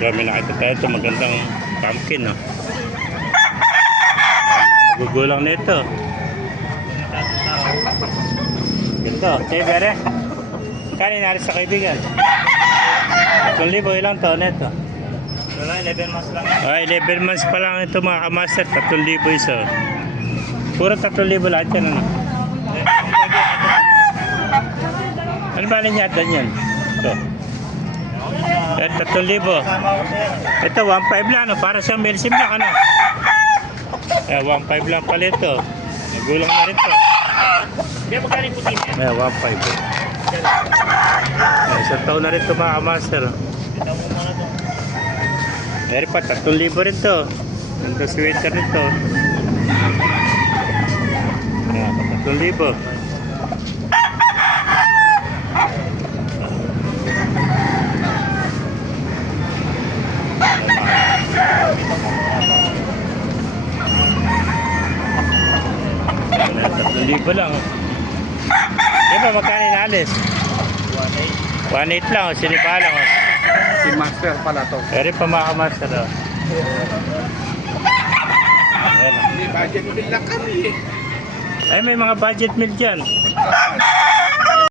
Grabe, nakita tayo ito. Magandang pumpkin, no? Magugulang na ito. Ito, okay, bere. Kanin narin sa kaibigan. 3,000 ilang taon na ito? Wala, 11 months lang. Ay, 11 months pa lang ito mga kamaster. 3,000 isa. Puro 3,000 lahat yan, ano? Ano ba ninyatan yan? Ito. 3,000. Ito, 1,500 lang, ano? Para siyang Melsim lang, ano? 1,500 lang pala ito. Nagulang na rin ito. Kaya magkano yung puti niya? 1,500. Isang taon na rin ito mga kamaster. Ito mo muna ito. Meron pa, 3,000 rin ito. Ito sweater nito. Ayan, 3,000. Ayan, 3,000 lang. Di ba magkano inalis? 1,800 lang, sinipa lang. Si Master pala to. Meron pa mga kamaster. Ayan. May budget bill lang kami eh. Ay, may mga budget meal dyan.